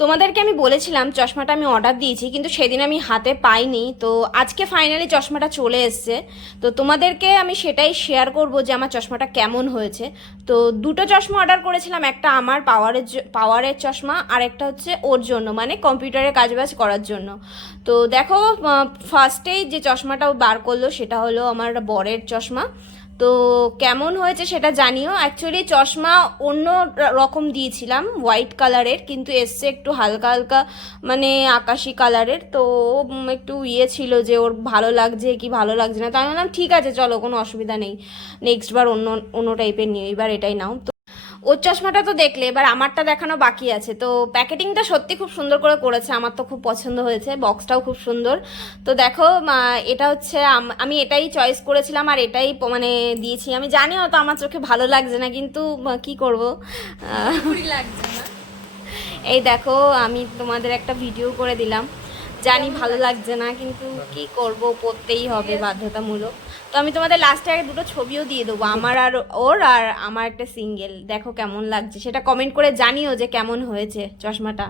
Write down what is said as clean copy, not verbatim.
তোমাদেরকে আমি বলেছিলাম চশমাটা আমি অর্ডার দিয়েছি, কিন্তু সেদিন আমি হাতে পাইনি। তো আজকে ফাইনালি চশমাটা চলে এসছে। তো তোমাদেরকে আমি সেটাই শেয়ার করব যে আমার চশমাটা কেমন হয়েছে। তো দুটো চশমা অর্ডার করেছিলাম, একটা আমার পাওয়ারের চশমা, আর একটা হচ্ছে ওর জন্য, মানে কম্পিউটারে কাজবাজ করার জন্য। তো দেখো, ফার্স্টেই যে চশমাটা ও বার করলো সেটা হলো আমার বরের চশমা। তো কেমন হয়েছে সেটা জানিও। অ্যাকচুয়ালি চশমা অন্য রকম দিয়েছিলাম, হোয়াইট কালারের, কিন্তু এসছে একটু হালকা হালকা মানে আকাশি কালারের। তো একটু ছিল যে ওর ভালো লাগছে কি ভালো লাগছে না। তো আমি বললাম ঠিক আছে চলো, কোনো অসুবিধা নেই, নেক্সট বার অন্য অন্য টাইপের নিও, এবার এটাই নাও। তো ওর চশমাটা তো দেখলে, এবার আমারটা দেখানো বাকি আছে। তো প্যাকেটিংটা সত্যি খুব সুন্দর করে করেছে, আমার তো খুব পছন্দ হয়েছে, বক্সটাও খুব সুন্দর। তো দেখো, এটা হচ্ছে আমি এটাই চয়েস করেছিলাম আর এটাই মানে দিয়েছি। আমি জানি হয়তো আমার চোখে ভালো লাগছে না, কিন্তু কি করব। লাগছে না। এই দেখো, আমি তোমাদের একটা ভিডিও করে দিলাম, জানি ভালো লাগছে না, কিন্তু কি করব, পড়তেই হবে বাধ্যতামূলক। তো আমি তোমাদের লাস্টে আগে দুটো ছবিও দিয়ে দেবো, আমার আর ওর, আর আমার একটা সিঙ্গেল। দেখো কেমন লাগছে সেটা কমেন্ট করে জানিও যে কেমন হয়েছে চশমাটা।